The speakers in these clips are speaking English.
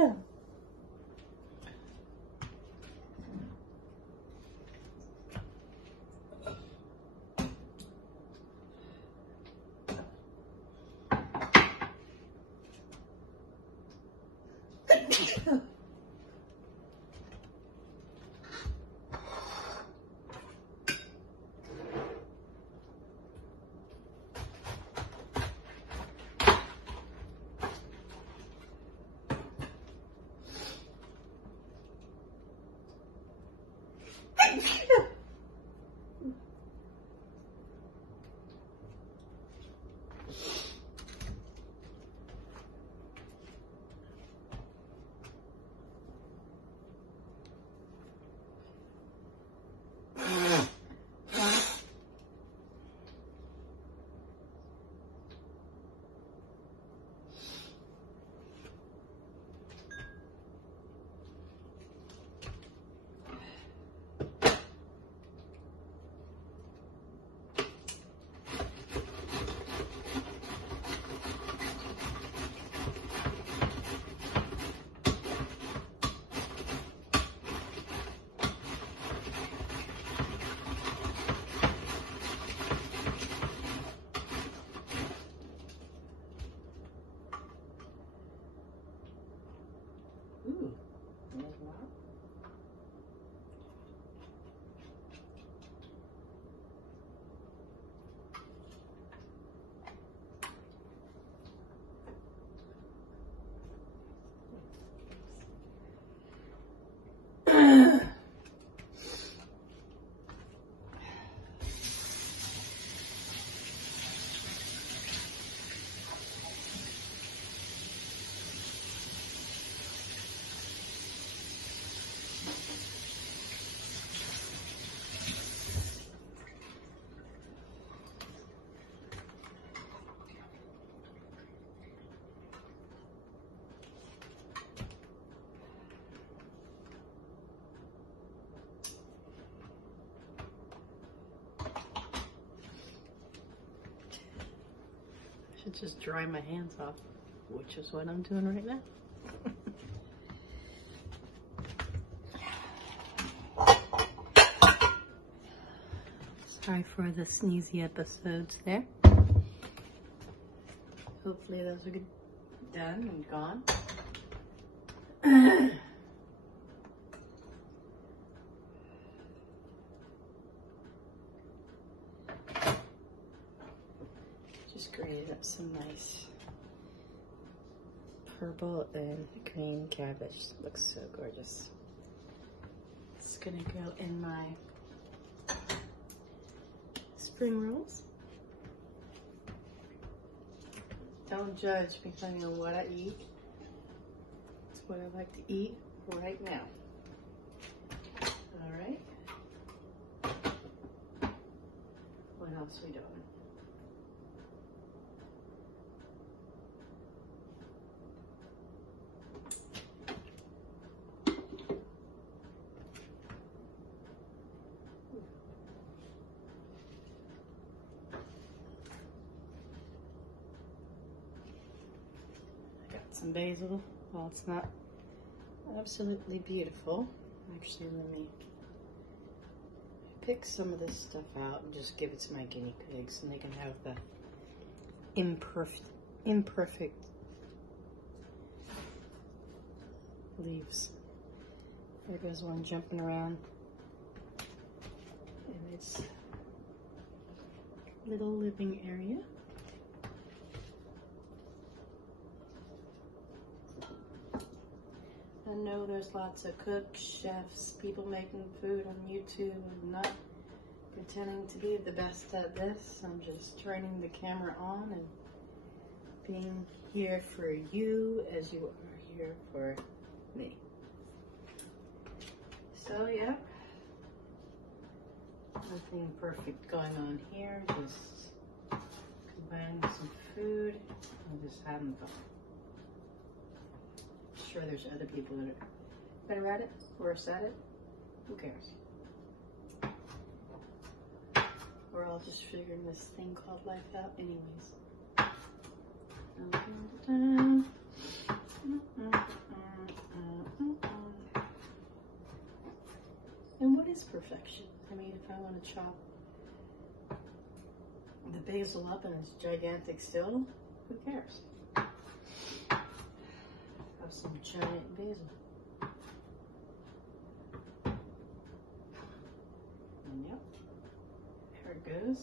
Ooh, there's one. Should just dry my hands off, which is what I'm doing right now. Sorry for the sneezy episodes there. Hopefully those are good, done and gone. Just grated up some nice purple and green cabbage. Looks so gorgeous. It's gonna go in my spring rolls. Don't judge me depending on what I eat. It's what I like to eat right now. All right. What else are we doing? Some basil. Well, it's not absolutely beautiful. Actually, let me pick some of this stuff out and just give it to my guinea pigs, and they can have the imperfect leaves. There goes one jumping around in its little living area. I know there's lots of cooks, chefs, people making food on YouTube. I'm not pretending to be the best at this. I'm just turning the camera on and being here for you as you are here for me. So yeah, nothing perfect going on here. Just combining some food and just having fun. Sure there's other people that are better at it, worse at it. Who cares? We're all just figuring this thing called life out anyways. And what is perfection? I mean, if I want to chop the basil up and it's gigantic still, who cares? Have some giant basil. Yep. There it goes.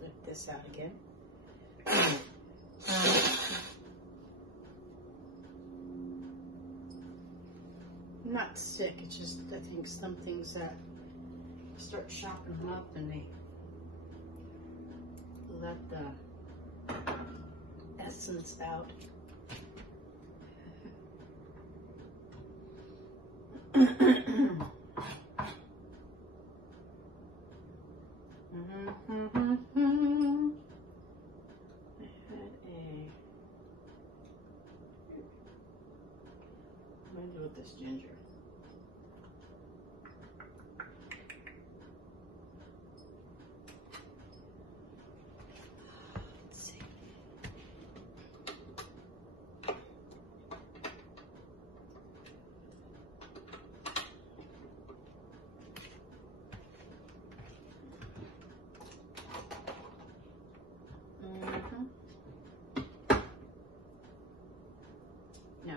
Lift this out again. I'm not sick, it's just I think some things that start chopping them up and they let the essence out. What do I do with this ginger? Let's see. No.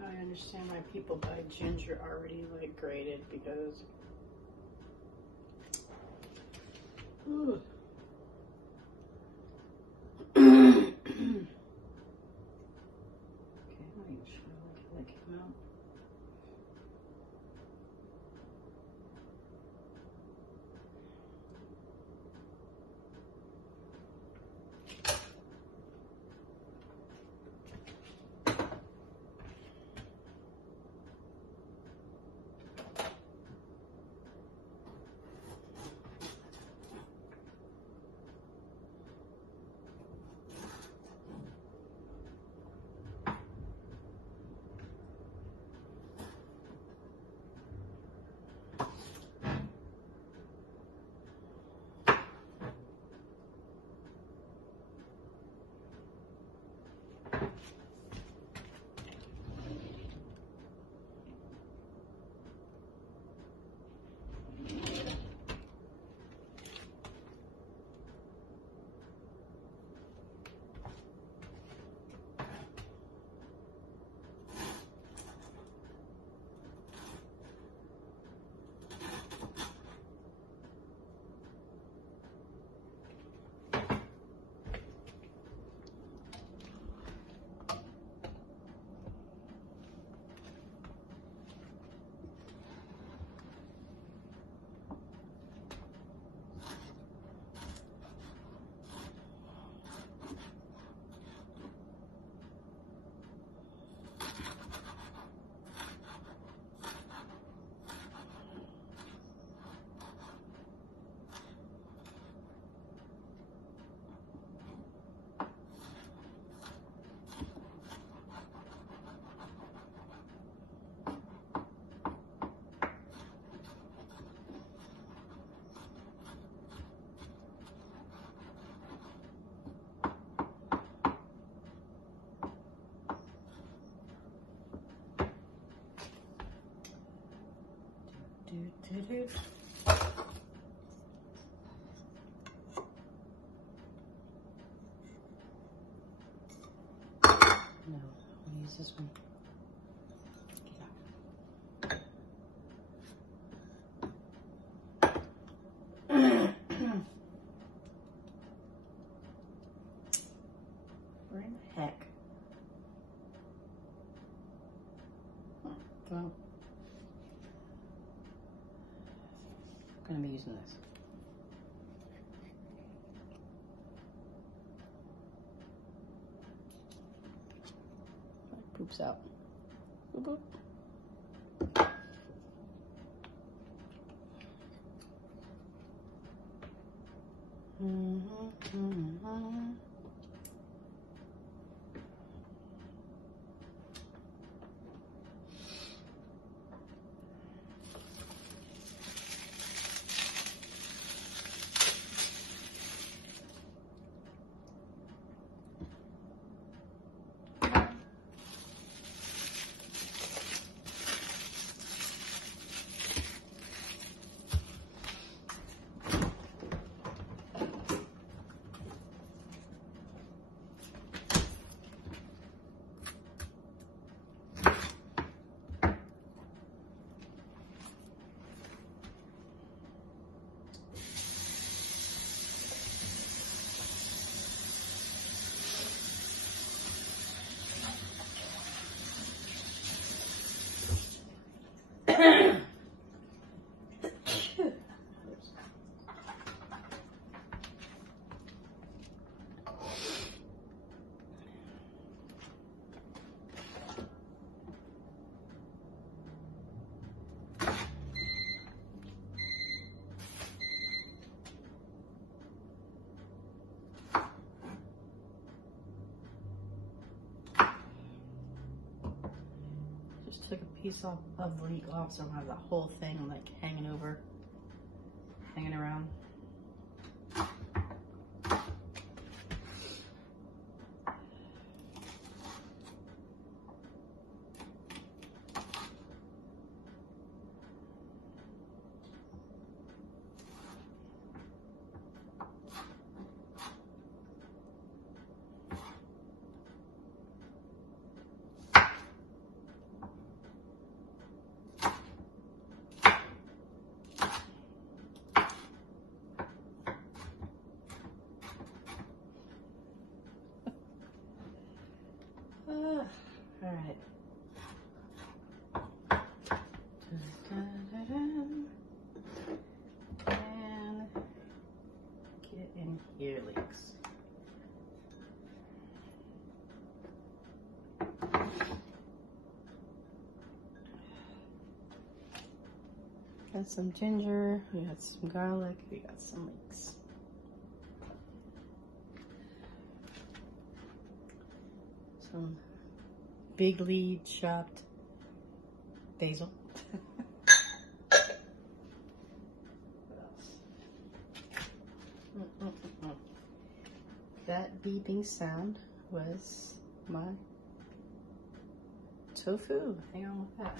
I understand why people buy ginger already like grated because ooh. Okay, I'm not even sure how that came out. No, I'll use this one. Where in the heck? Well, I'm going to be using this. poops out. Boop, boop. Just took a piece off of lip gloss, so I don't have that whole thing like hanging around. All right. And get in here, leaks. Got some ginger, we got some garlic, we got some leeks. Some big lead chopped basil. What else? That beeping sound was my tofu. Hang on with that.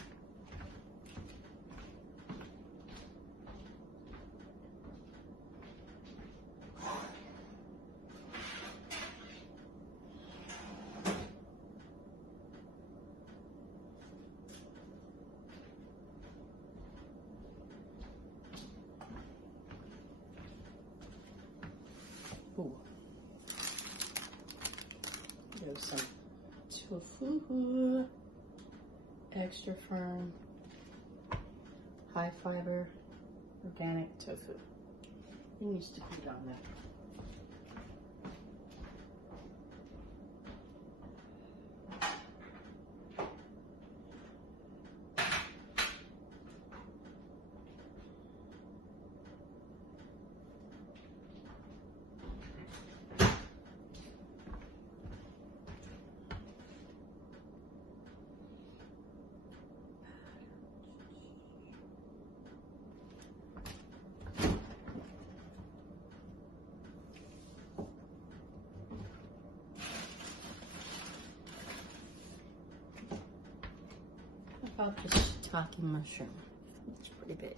Ooh. There's some tofu, extra firm, high fiber, organic tofu. It needs to be on there. About the shiitake mushroom. It's pretty big.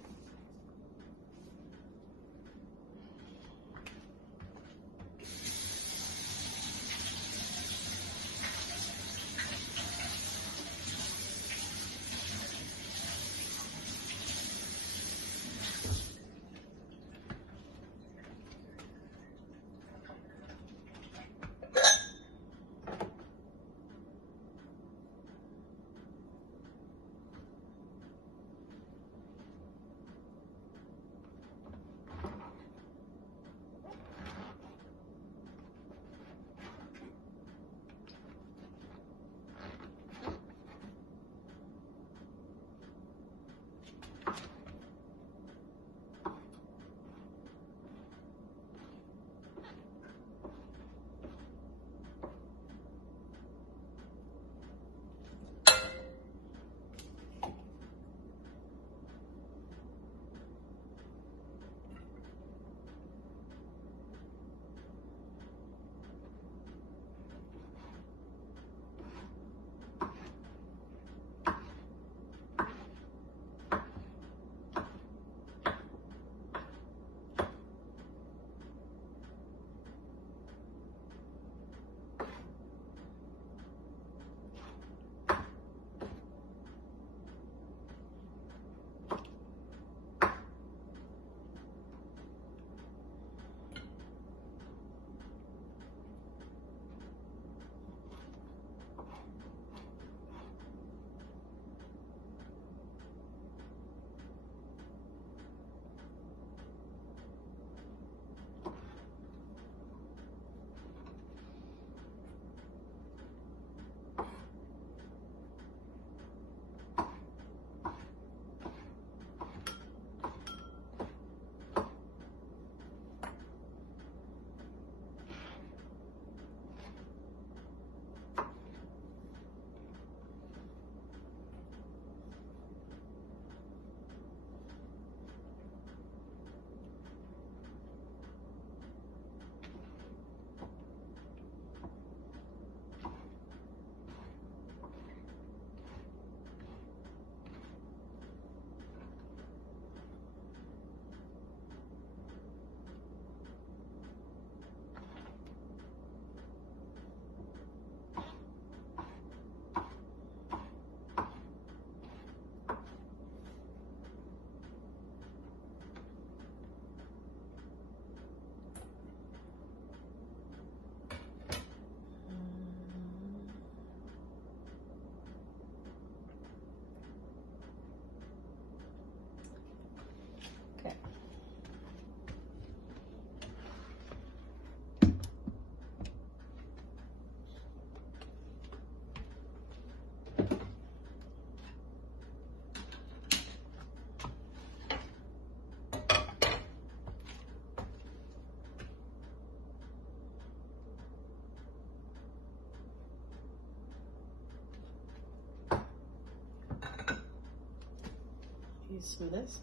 use some of this.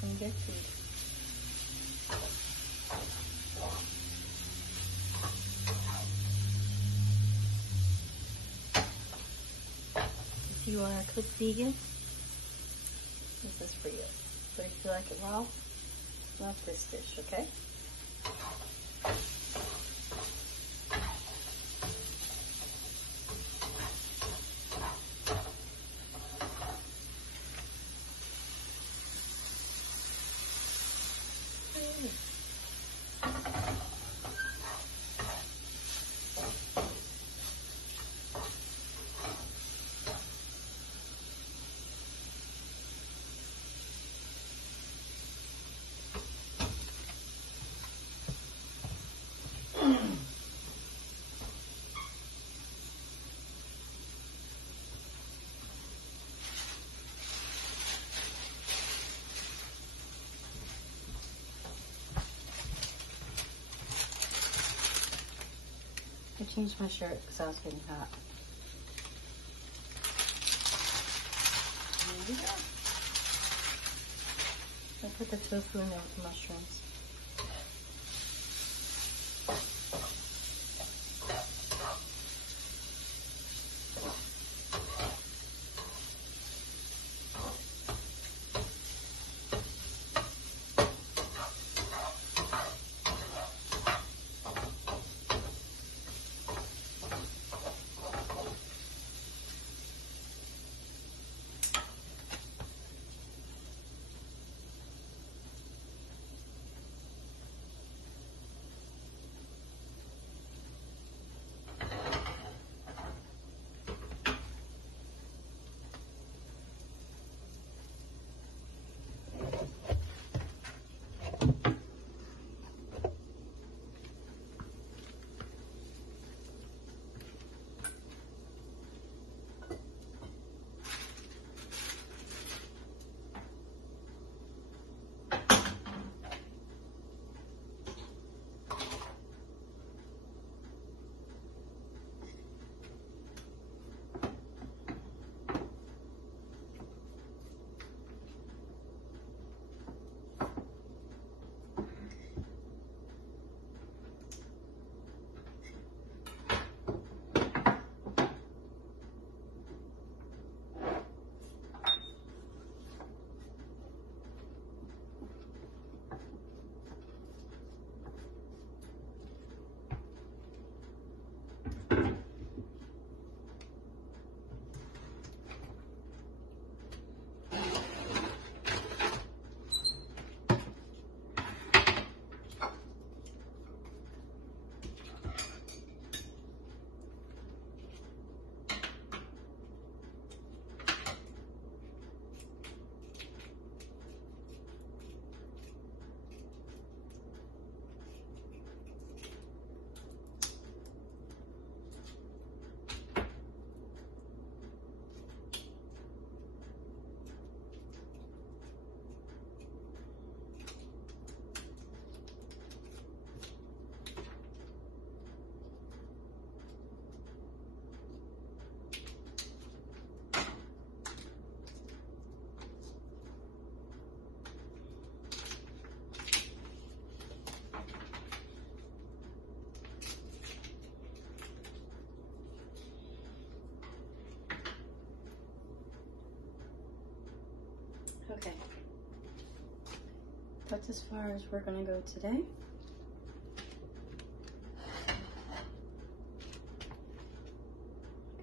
Some good food. If you want to cook vegan, this is for you. But if you like it raw, not this dish, okay? I changed my shirt because I was getting hot. There we go. I put the tofu in there with the mushrooms. Okay. That's as far as we're gonna go today.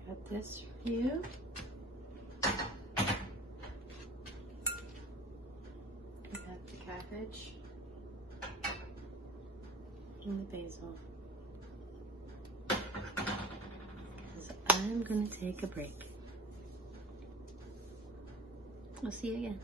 Got this for you. We got the cabbage and the basil. Because I'm gonna take a break. We'll see you again.